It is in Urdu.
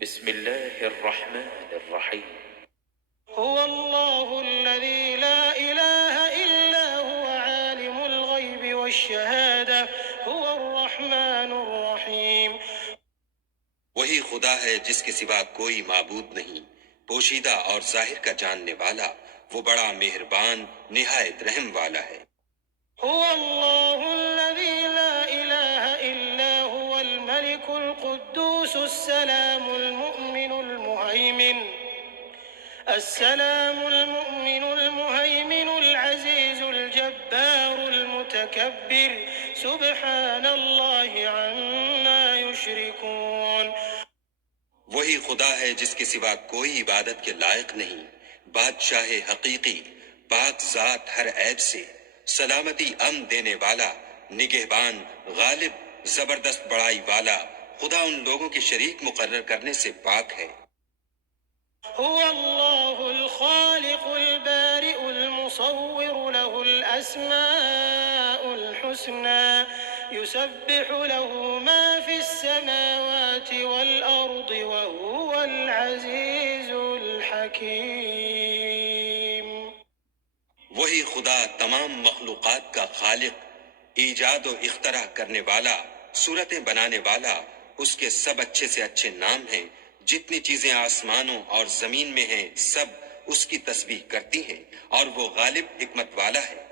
بسم الله الرحمن الرحيم. هو الله الذي لا إله إلا هو عالم الغيب والشهادة هو الرحمن الرحيم. وہی خدا ہے جس کے سوا کوئی معبود نہیں، پوشیدہ اور ظاہر کا جاننے والا، وہ بڑا مہربان نہایت رحم والا ہے۔ هو الله الذي لا إله إلا هو الملك القدوس السلام المؤمن المهيمن العزيز الجبار المتكبر سبحان الله عما يشركون. وہی خدا ہے جس کے سوا کوئی عبادت کے لائق نہیں، بادشاہ حقیقی، پاک ذات ہر عیب سے، سلامتی امن دینے والا، نگہبان، غالب، زبردست بڑائی والا، خدا ان لوگوں کے شریک مقرر کرنے سے پاک ہے۔ هو الله الخالق البارئ المصور له الأسماء الحسنى يسبح له ما في السماوات والأرض وهو العزيز الحكيم. وہی خدا تمام مخلوقات کا خالق، ایجاد و اختراع کرنے والا، صورتیں بنانے والا، اس کے سب اچھے سے اچھے نام ہیں، جتنی چیزیں آسمانوں اور زمین میں ہیں سب اس کی تسبیح کرتی ہیں، اور وہ غالب حکمت والا ہے۔